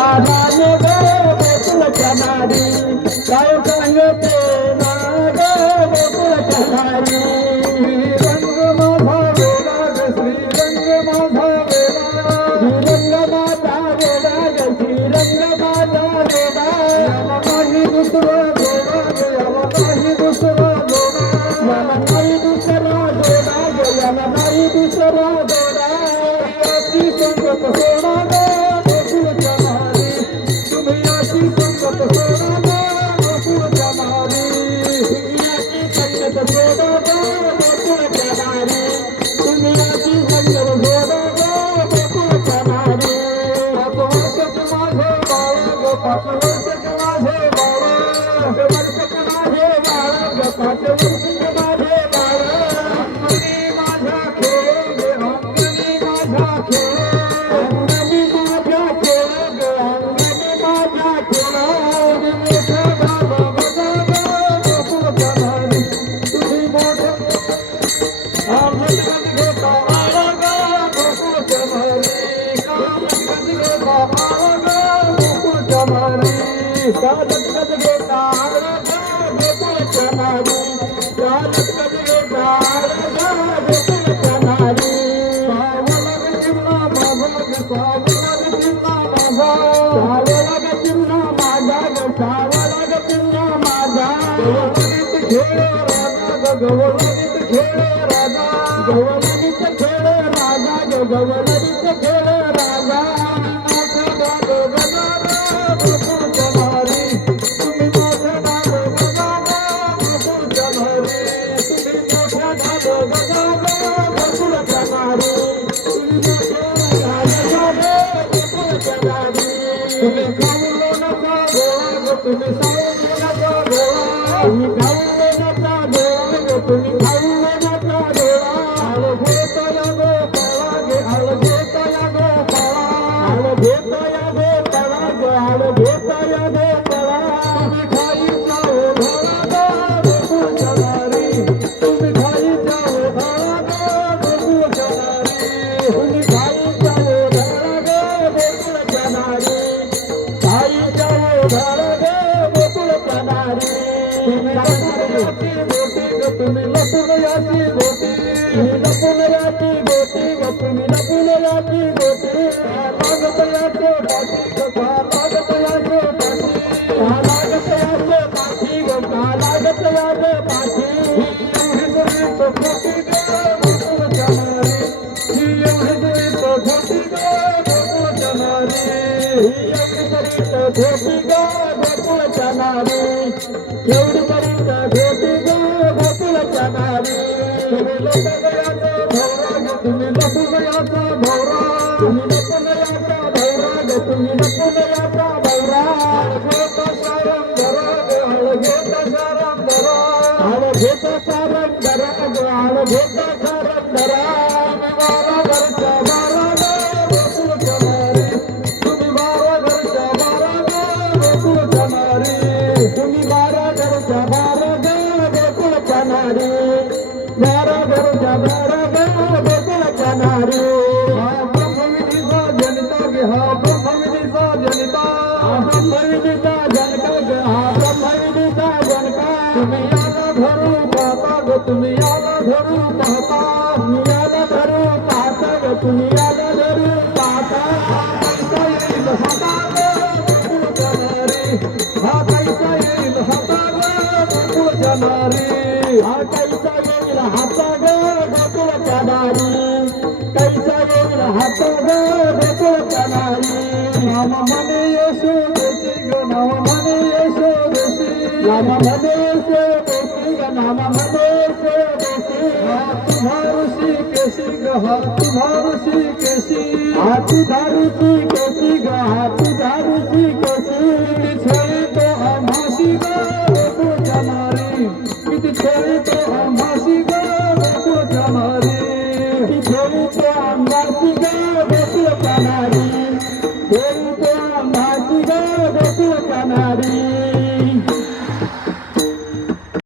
राधाने ग गोकुळच्या नारी काय सांगते ना ग गोकुळच्या नारी रंग माझा वेडा ग श्रीरंग माझा वेडा श्रीरंग माझा वेडा ग श्रीरंग माझा वेडा याला काही दुसरा जोडा ग याला काही दुसरा जोडा याला नाही दुसरा जोडा ग याला नाही दुसरा जोडा याची संगत सोडा ग गोकुळच्या नारी तुम्ही याची संगत सोडा ग गोकुळच्या नारी याची संगत सोडा ग गोकुळच्या नारी तुम्ही याची संगत सोडा ग गोकुळच्या नारी 5 वर्षाचे माझे बाळ ग 5 वर्षाचे माझे बाळ 5 वर्षाचे माझे बाळ ग 5 वर्षाचे माझे बाळ अंगणी माझ्या खेळ ग अंगणी माझ्या खेळ अंगणी माझ्या खेळ ग अंगणी माझ्या खेळ मोठा बाबा बघा ग गोकुळच्या नारी तुम्ही मोठा कामगत घेता आला ग गोकुळच्या नारी कामगत घेता आला ग गोकुळच्या नारी कामगत घेता आला ग गोकुळच्या नारी कामगत घेता आला ग गोकुळच्या नारी सावला ग चिमणा माझा ग सावला ग चिमणा माझा सावला ग चिमणा माझा ग सावला ग चिमणा माझा गवळणीत खेळ राजा ग गवळणीत खेळ राजा गवळणीत खेळ राजा ग गवळणीत खेळ राजा माझा नाग बघा ग गोकुळच्या नारी तुम्ही माझा नाग बघा ग गोकुळच्या नारी तुम्ही मोठा नाग बघा ग गोकुळच्या नारी तुम्ही मोठा नाग बघा ग गोकुळच्या नारी तुम्ही खाऊलो नका गोळा ग तुम्ही सावलो नका गोळा तुम्ही खाऊलो नका गोळा ग तुम्ही खाऊलो नका गोळा आळ घेतया गो पळा गे आळ घेतया गो पळा आळ घेतया गो पळा ग आळ घेतया गो पळा तुम्ही खाईचा ओढाळा ग गोकुळच्या नारी तुम्ही खाईचा ओढाळा ग गोकुळच्या नारी तुम्ही खाईचा ओढाळा ग गोकुळच्या नारी खाईचा ओढाळा ग गोकुळच्या नारी तुम्ही लपून याची गोटी लपून याची गोटी तुम्ही लपून याची गोटी लागत याचे पाठी ग लागत याचे पाठी लागत याचे पाठी ग लागत याचे पाठी एवढी जरी तो खोटी ग गोकुळच्या नारी एवढी जरी तो खोटी ग गोकुळच्या नारी एवढी जरी तो खोटी ग गोकुळच्या नारी एवढी जरी तो खोटी ग गोकुळच्या नारी तुम्ही लपगयाचा भवरा ग तुम्ही लपगयाचा भवरा तुम्ही लपगयाचा भवरा ग तुम्ही लपगयाचा भवरा घेता सारंग धरा ग घेता सारंग धरा घेता सारंग धरा ग घेता सारंग धरा तुम्ही बारा घरच्या बारा ग गोकुळच्या नारी तुम्ही बारा घरच्या बारा ग गोकुळच्या नारी तुम्ही बारा घरच्या बारा ग गोकुळच्या नारी बारा घरच्या बारा ग गोकुळच्या नारी हा ब्रह्मविधीचा जनिता ग हा ब्रह्मविधीचा जनिता ब्रह्मविधीचा जनका ग हा ब्रह्मविधीचा जनका तुम्ही याला धरू पाहता ग तुम्ही याला धरू पाहता तुम्ही याला धरू पाहता ग तुम्ही याला धरू पाहता पैसा येईल हाता ग गोकुळच्या नारी हा पैसा येईल हाता ग गोकुळच्या नारी हा कैसा येईल हाता ग गोकुळच्या नारी कैसा येईल हाता ग गोकुळच्या नारी नाम म्हणे यशोदेशी ग नाम म्हणे यशोदेशी नाम म्हणे यशोदेशी ग नाम म्हणे यशोदेशी हा तुझा ऋषी केशी ग हा तुझा ऋषी केशी हा तुझा ऋषी केशी ग हा तुझा ऋषी केशी किती छळी तो आम्हाशी ग गोकुळच्या नारी किती छळी तो आम्हा